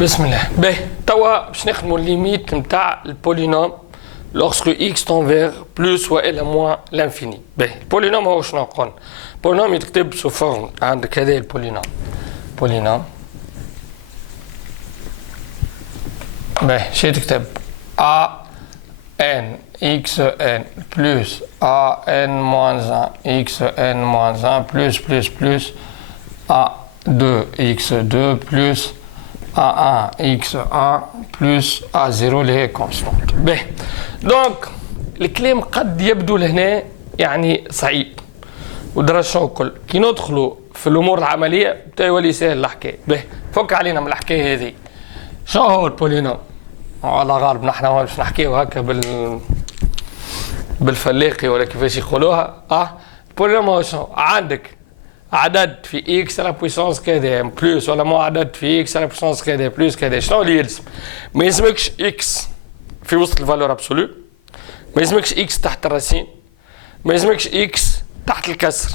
بسم الله. باهي توا باش نخدموا الليميت نتاع البولينوم lorsque x tend vers plus والا moins l'infini. باهي البولينوم هو شنو قلنا؟ البولينوم يتكتب سو فورم عندك هذا البولينوم. بولينوم باهي شي تكتب a n x n plus a n moins 1 x n moins 1 plus a 2 x 2 plus A1 x1 plus A0 اللي هي كونستانت. باهي دونك الكلام قد يبدو لهنا يعني صعيب ودرا شنو الكل كي ندخلوا في الامور العمليه يولي سهل الحكايه. باهي فك علينا من الحكايه هذه. شنو هو البولينوم؟ على غالب نحن باش نحكيو هكا بالفلاقي ولا كيفاش يقولوها. البولينوم هو شنو؟ عندك عدد في اكس على بويسونس كذا بلس ولا مو عدد في اكس على بويسونس كذا بلس كذا. شنو اللي يلزم؟ ما يلزمكش اكس في وسط الفالور ابسولو، ما يلزمكش اكس تحت الراسين، ما يلزمكش اكس تحت الكسر،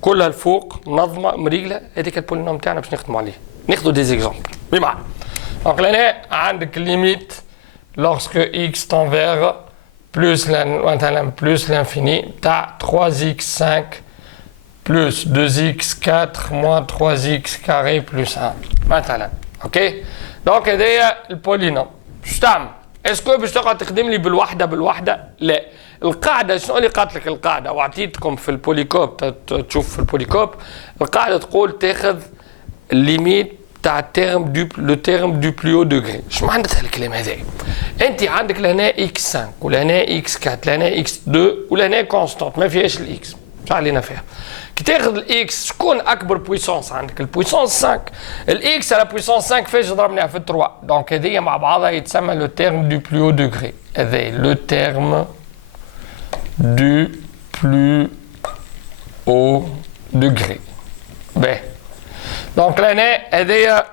كلها الفوق منظمه مريقله. هذيك البولينوم تاعنا باش نخدموا عليه. ناخذوا دي زيكزامبل بمعنى دونك لهنا عندك ليميت لورسكو اكس تون فيغ بلس مثلا بلس لانفيني تاع 3x5 plus 2x4 moins 3x carré plus 1 مثلا. اوكي دونك هذايا البولينوم. شو تعمل؟ اسكو باش تقعد تخدم لي بالوحده؟ لا. القاعده شنو اللي قالت لك القاعده؟ وعطيتكم في البوليكوب تشوف في البوليكوب القاعده تقول تاخذ الليميت تاع التيرم لو تيرم دو بلو دوغري. شو معناتها الكلام هذا؟ انت عندك لهنا x5 ولهنا x4 لهنا x2 ولهنا كونستانت ما فيهاش الاكس. شو علينا فيها؟ كي تاخذ الاكس شكون اكبر بويسونس عندك؟ البويسونس 5. الاكس على بويسونس 5 كيفاش ضربناها في 3؟ دونك هذيا مع بعضها يتسمى لو تيرم دو بلو دوغري. هذا لو تيرم دو بلو او دوغري. باهي دونك لهنا هذايا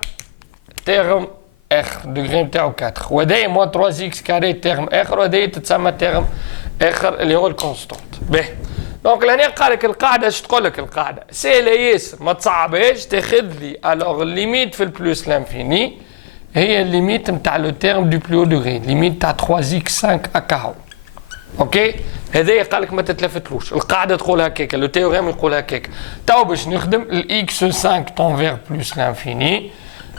تيرم اخر دوغري نتاعو 4 وهذايا موا 3 اكس كاري تيرم اخر وهذايا تتسمى تيرم اخر اللي هو الكونستانت. باهي دونك لهنا قال لك القاعده اش تقول لك؟ القاعده سهله ياسر ما تصعبهاش. تاخذ لي الوغ الليميت في البلوس لانفيني هي الليميت نتاع لو تيرم دو بلو دوغري الليميت تاع 3x5 اكاهو. اوكي هذايا قال لك ما تتلفتلوش. القاعده تقول هكاك، لو تيوريم يقول هكاك. تو باش نخدم الاكس 5 طون فيغ بلوس لانفيني،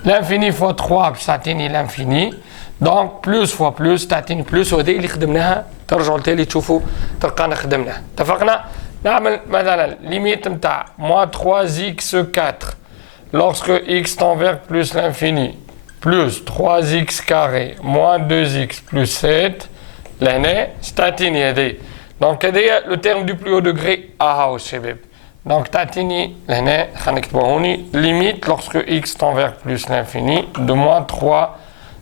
لانفيني فوا 3 باش تعطيني لانفيني دونك بلوس فوا بلوس تعطيني بلوس. وهذه اللي خدمناها ترجعوا تالي تشوفوا تلقانا خدمناها. اتفقنا؟ نعمل مثلا ليميت نتاع moins 3x4 lorsque x tend vers plus l'infini plus 3x carré moins 2x plus 7 لهنا تعطيني هذه. دونك هذايا لو تيرم دو بلو دوغري هاو الشباب. دونك تعطيني لهنا خلينا نكتبوها هوني ليميت lorsque x tend vers plus l'infini de moins 3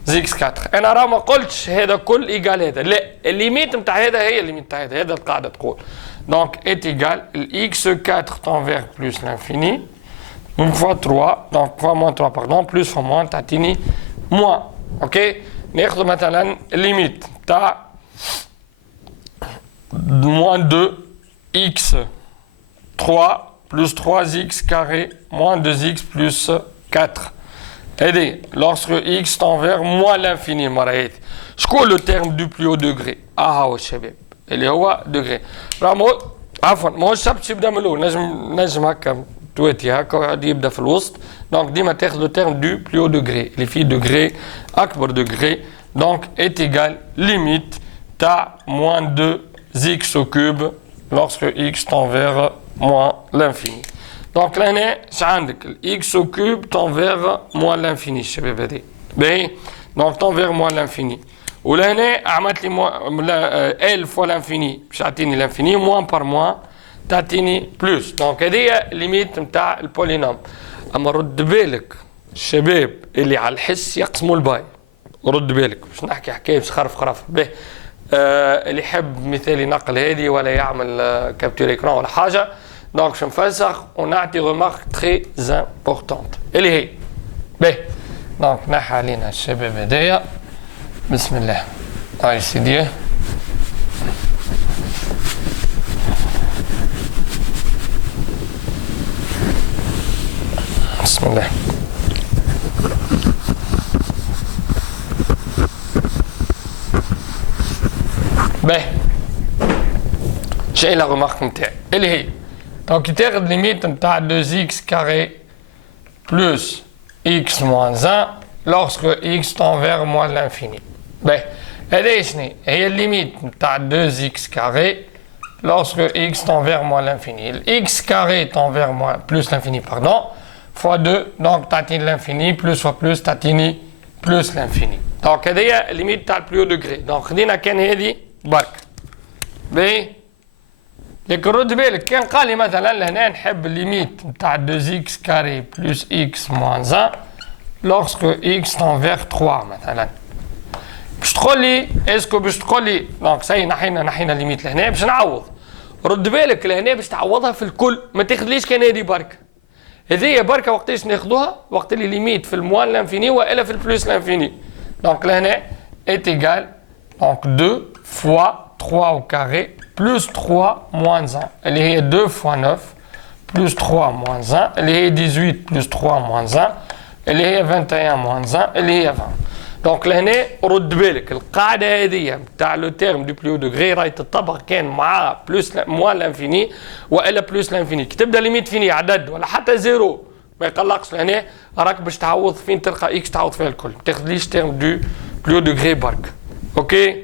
x4. انا راه ما قلتش هذا كل ايجال هذا، لا الليميت نتاع هذا هي الليميت نتاع هذا. هذا القاعده تقول donc est égal x4 tend vers plus l'infini une fois 3 donc fois moins 3 pardon plus fois moins تعطيني moins. اوكي ناخذ مثلا الليميت تاع moins 2 x 3 plus 3x carré moins 2x plus 4 هذه lorsque x tend vers moins l'infini. المره هذه شكون لو تيرم دو بلو دوغري؟ هو الشباب اللي هو دوغري. راه عفوا ماهوش شرط يبدا من الاول، نجم هكا تواتي هكا ويقعد يبدا في الوسط. دونك ديما تاخذ لو تيرم دو بلو دوغري اللي فيه دوغري اكبر دوغري. دونك ايت ايغال ليميت تاع moins 2 x au cube lorsque x tend vers moins l'infini. دونك لهنا اش عندك؟ الاكس او كوب تون فيغ موان لانفيني الشباب هذه. باهي دونك تون فيغ موان لانفيني ولهنا عملت لي ال فوا لانفيني باش تعطيني لانفيني موان بار موان تعطيني بلوس. دونك هذه الليميت نتاع البولينوم. اما رد بالك الشباب اللي على الحس يقسموا الباي، رد بالك باش نحكي حكايه باش خرف. باهي اللي يحب مثال ينقل هذه ولا يعمل كابتور ايكران ولا حاجه دونك باش نفسخ ونعطي ريمارك تري امبورتونت اللي هي باهي. دونك نحى علينا الشباب هذايا. بسم الله هاي سيدي. بسم الله. باهي شيء لا ريمارك نتاعي اللي هي دونك تاخذ ليميت نتاع 2 x كاري بلس x moins 1 lorsque x tend vers moins l'infini. باهي هذه شنو هي الليميت نتاع 2 x كاري lorsque x tend vers moins l'infini. x carré tend vers moins plus l'infini, pardon, fois 2, donc tatine l'infini, plus fois plus tatini plus l'infini. Donc هذه هي limite تاع plus haut degré. Donc خدينا كان هذه برك. باهي لكن رد بالك كان قال لي مثلا لهنا نحب الليميت نتاع 2x كاري plus x moins 1 lorsque x tend vers 3 مثلا. باش تقول لي اسكو باش تقول لي دونك سي نحينا الليميت لهنا باش نعوض. رد بالك لهنا باش تعوضها في الكل ما تاخذليش كان هذه بركه. هذه بركه وقتاش ناخذوها؟ وقت اللي ليميت في الموان لانفيني والا في البلوس لانفيني. دونك لهنا est égal donc 2 fois 3 au carré plus 3 moins 1 اللي هي 2 fois 9 plus 3 moins 1 اللي هي 18 plus 3 moins 1 اللي هي 21 moins 1 اللي هي 20. دونك لهنا رد بالك القاعده هذه تاع لو تيرم دو بلو دوغري راهي تطبق كان مع بلوس موان لانفيني والا بلوس لانفيني. كي تبدا ليميت فيني عدد ولا حتى زيرو ما يقلقش لهنا راك باش تعوض فين تلقى اكس تعوض فيها الكل. ما تاخذليش تيرم دو بلو دوغري برك. اوكي؟